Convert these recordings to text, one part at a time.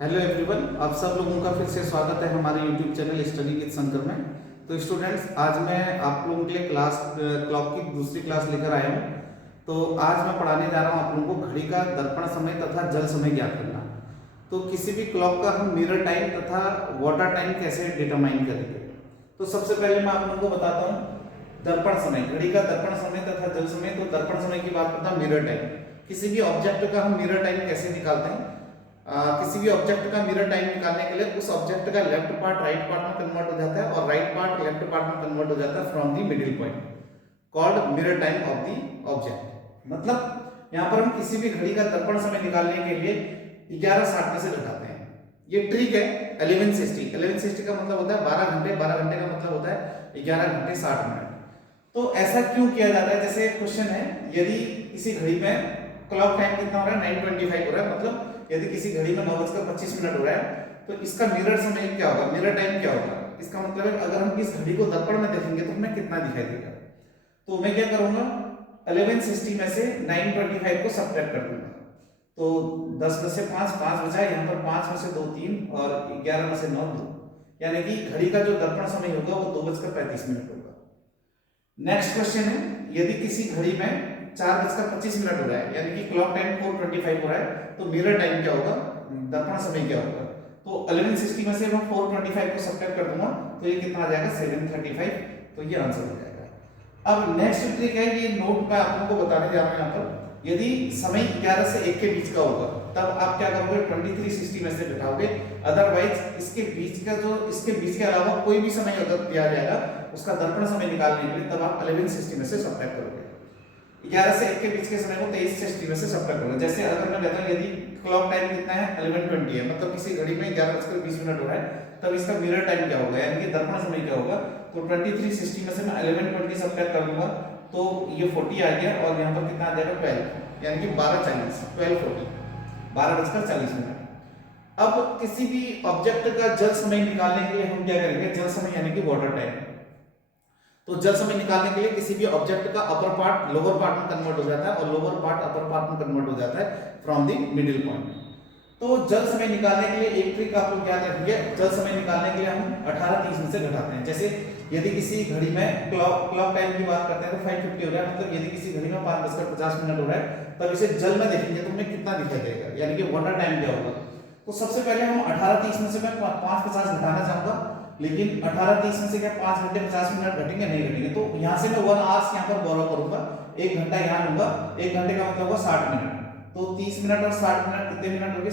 Hello everyone, आप सब लोगों का फिर से स्वागत है हमारे YouTube channel study with Shankar में। तो स्टूडेंट्स, आज मैं आप लोगों के लिए क्लॉक की दूसरी क्लास लेकर आया हूँ। तो आज मैं पढ़ाने जा रहा हूँ आप लोगों को घड़ी का दर्पण समय तथा जल समय ज्ञात करना। तो किसी भी क्लॉक का हम मिरर टाइम तथा वाटर टाइम कैसे डिटरमाइन करेंगे। तो सबसे पहले मैं आप लोगों को बताता हूँ दर्पण समय, घड़ी का दर्पण समय तथा जल समय। तो दर्पण समय की बात करता हूँ, मिरर टाइम। किसी भी ऑब्जेक्ट का हम मिरर टाइम कैसे निकालते हैं। किसी भी ऑब्जेक्ट का मिरर टाइम निकालने के लिए उस ऑब्जेक्ट का लेफ्ट पार्ट राइट पार्ट में कन्वर्ट हो जाता है और राइट पार्ट लेफ्ट पार्ट में कन्वर्ट हो जाता है from the middle point, called mirror time of the object. मतलब यहाँ पर हम किसी भी घड़ी का दर्पण समय निकालने के लिए 11:60 में से घटाते हैं। ये ट्रिक है 11:60। 11:60 का मतलब होता है 12 घंटे। 12 घंटे का मतलब होता है 11 घंटे 60 मिनट। तो ऐसा क्यों किया जाता है? जैसे क्वेश्चन है, यदि किसी घड़ी में क्लॉक टाइम कितना हो रहा है, 9:25 हो रहा है, मतलब यदि किसी घड़ी में 9:25 हो रहा है तो इसका मिरर समय क्या होगा, मिरर टाइम क्या होगा। इसका मतलब है अगर हम इस घड़ी को दर्पण में देखेंगे तो हमें कितना दिखाई देगा। तो मैं क्या करूंगा, 11:60 में से 9:25 को सब्ट्रैक्ट कर दूंगा। तो 10 में से 5 बचा, यहाँ पर 5 में से 2 3 और 11 में से 9 2, यानी कि घड़ी का जो दर्पण समय होगा वो 2:35 होगा। नेक्स्ट क्वेश्चन है, यदि किसी घड़ी में 4:25 हो रहा है, यानी कि क्लॉक टाइम 4:25 हो रहा है, तो मिरर टाइम क्या होगा, दर्पण समय क्या होगा। तो 11:60 में से मैं 4:25 को सब्ट्रैक्ट कर दूंगा तो ये कितना आ जाएगा, 7:35। तो ये आंसर हो जाएगा। अब नेक्स्ट ट्रिक है, ये नोट मैं आप लोगों को बताने जा रहा हूं। यहाँ पर यदि समय 11 से 1 के बीच का होगा तब आप क्या करोगे, 23:60 में से घटाओगे। अदरवाइज इसके बीच के अलावा कोई भी समय अगर दिया जाएगा उसका दर्पण समय निकालने के लिए, तब आप 11:60 में से सब्ट्रैक्ट करोगे। 11 से 1 के बीच के समय को 23:60 में से सब्ट्रैक्ट करोगे। जैसे अगर मैं कहता हूं यदि क्लॉक टाइम कितना है, 11:20 है, मतलब किसी घड़ी में 11:20 हो रहा है, तब इसका मिरर टाइम क्या होगा, यानी कि दर्पण समय क्या होगा। तो 23:60 में से मैं 11:20 सब्ट्रैक्ट कर लूंगा तो ये 40 आ गया और यहाँ पर कितना आ जाएगा, 12, यानी कि 12:40, 12:40, 12:40। अब किसी भी ऑब्जेक्ट का जल समय निकालने के लिए हम क्या करेंगे, जल समय यानी कि वाटर टाइम। तो जल समय निकालने के लिए किसी भी ऑब्जेक्ट का अपर पार्ट लोअर पार्ट में कन्वर्ट हो जाता है और लोअर पार्ट अपर पार्ट में कन्वर्ट हो जाता है फ्रॉम द मिडिल पॉइंट। तो जल समय निकालने के लिए एक ट्रिक आप लोग याद रखिए। जल समय निकालने के लिए हम 18:30 में से घटाते हैं। जैसे यदि किसी घड़ी में क्लॉक टाइम की बात करते हैं तो 5:50 हो रहा है, मतलब यदि किसी घड़ी में 5:50 हो रहा है, तब इसे जल में देखेंगे तो हमें कितना दिखाई देगा, यानी कि वाटर टाइम क्या होगा। तो सबसे पहले हम 18:30 में से मैं 5:50 घटाना चाहूंगा, लेकिन 18:30 में से क्या 5 घंटे 50 मिनट घटेंगे, नहीं घटेंगे। तो यहाँ से मैं 1 आवर्स यहाँ पर बोरो करूंगा, 1 घंटा यहाँ लूंगा। 1 घंटे का मतलब होगा 60 मिनट। तो 30 मिनट और 60 मिनट कितने मिनट हो गए,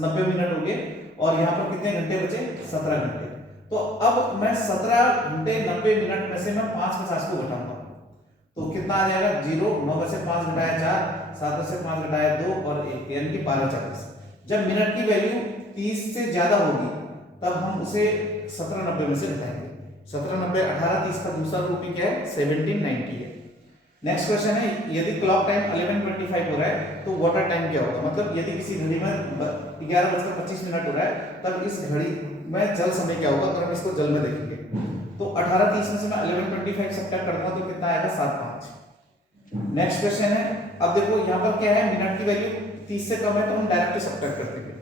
90 मिनट हो गए। और यहाँ पर कितने घंटे बचे, 17 घंटे। तो अब मैं 17 घंटे 90 मिनट में से मैं 5:50 को घटाऊंगा तो कितना आ जाएगा, 0, 9 में से 5 घटाया 4, 7 में से 5 घटाया 2 और 1, यानी कि 12:40। जब मिनट की वैल्यू 30 से ज्यादा होगी तब हम उसे 17:90 में से घटाएंगे। 17:90 18:30 का दूसरा रूप क्या है, 17:90 है। नेक्स्ट क्वेश्चन है, यदि क्लॉक टाइम 11:25 हो रहा है तो वाटर टाइम क्या होगा। मतलब यदि किसी घड़ी में 11:25 हो रहा है तब इस घड़ी में जल समय क्या होगा, अगर हम इसको जल में देखेंगे तो 18:30 में से मैं 11:25 सब्ट्रैक्ट करता हूं तो कितना आएगा, 7:05। नेक्स्ट क्वेश्चन है, अब देखो यहाँ पर क्या है, मिनट की वैल्यू 30 से कम है तो हम डायरेक्ट सब्ट्रैक्ट कर देंगे।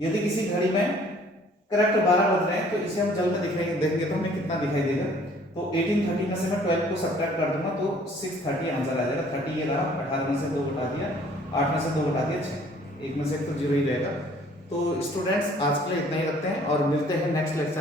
यदि किसी घड़ी में करेक्ट 12 बज रहे हैं तो इसे हम जल में देखेंगे तो हमें कितना दिखाई देगा। तो 18:30 में से मैं 12 को सब्ट्रैक्ट कर दूंगा तो 6:30 आंसर आ जाएगा। 30 ये रहा, 18 में से 2 घटा दिया, 8 में से 2 घटा दिया 6, 1 में से 1 तो 0 ही रहेगा। तो स्टूडेंट्स, आज के लिए इतना ही रखते हैं और मिलते हैं नेक्स्ट लेक्चर।